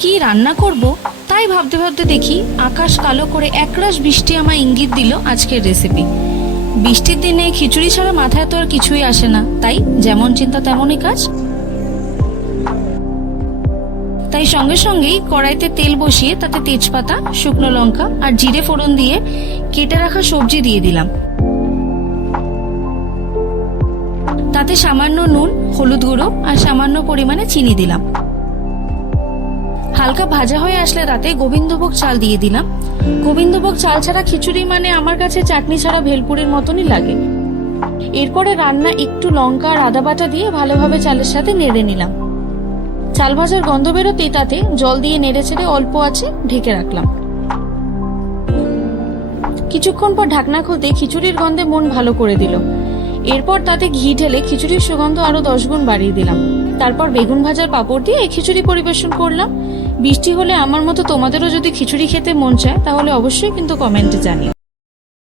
কি রান্না করব তাই ভাবতে ভাবতে দেখি আকাশ কালো করে একরাশ বৃষ্টি আমায় ইঙ্গিত দিল আজকের রেসিপি। বৃষ্টির দিনে খিচুড়ি ছাড়া মাথায় তো আর কিছুই আসে না, তাই যেমন চিন্তা তেমনই কাজ। তাই সঙ্গে সঙ্গেই কড়াইতে তেল বসিয়ে তাতে তেজপাতা, শুকনো লঙ্কা আর জিরে ফোড়ন দিয়ে কেটে রাখা সবজি দিয়ে দিলাম। তাতে সামান্য নুন, হলুদ গুঁড়ো আর সামান্য পরিমাণে চিনি দিলাম। হালকা ভাজা হয়ে আসলে তাতে গোবিন্দভোগ চাল দিয়ে দিলাম। গোবিন্দভোগ চাল ছাড়া খিচুড়ি মানে আমার কাছে চাটনি ছাড়া ভেলপুরির মতনই লাগে। এরপরে রান্না একটু লঙ্কা আর আদা বাটা দিয়ে ভালোভাবে চালের সাথে নেড়ে নিলাম। চাল ভাজার গন্ধ বেরোতেই তাতে জল দিয়ে নেড়ে ছেড়ে অল্প আছে ঢেকে রাখলাম। কিছুক্ষণ পর ঢাকনা খুলতে খিচুড়ির গন্ধে মন ভালো করে দিল। এরপর তাতে ঘি ঢেলে খিচুড়ির সুগন্ধ আরো 10 গুণ বাড়িয়ে দিলাম। তারপর বেগুন ভাজার পাঁপড় দিয়ে এই খিচুড়ি পরিবেশন করলাম। বৃষ্টি হলে আমার মতো তোমাদেরও যদি খিচুড়ি খেতে মন চায় তাহলে অবশ্যই কিন্তু কমেন্টে জানিও।